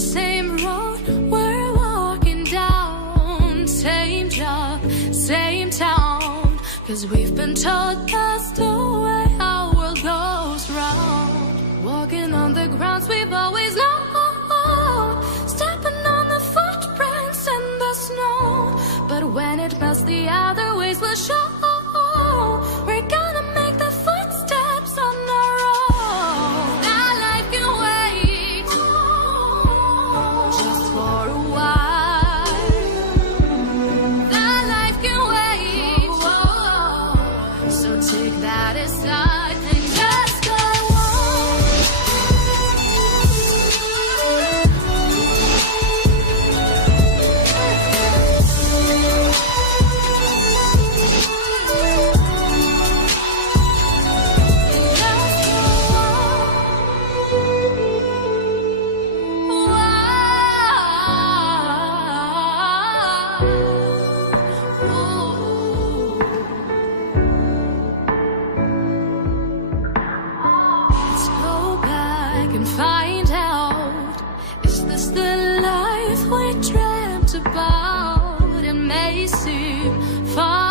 same road we're walking down, same job, same town. Cause we've been told that's the way our world goes round. Walking on the grounds we've always known, stepping on the footprints in the snow. But when it melts, the other ways will show. We're gonna make the footsteps on our own. That life can wait, just for a while. That life can wait, so take that aside and just go on. Let's go back and find out, is this the life we dreamt about? It may seem far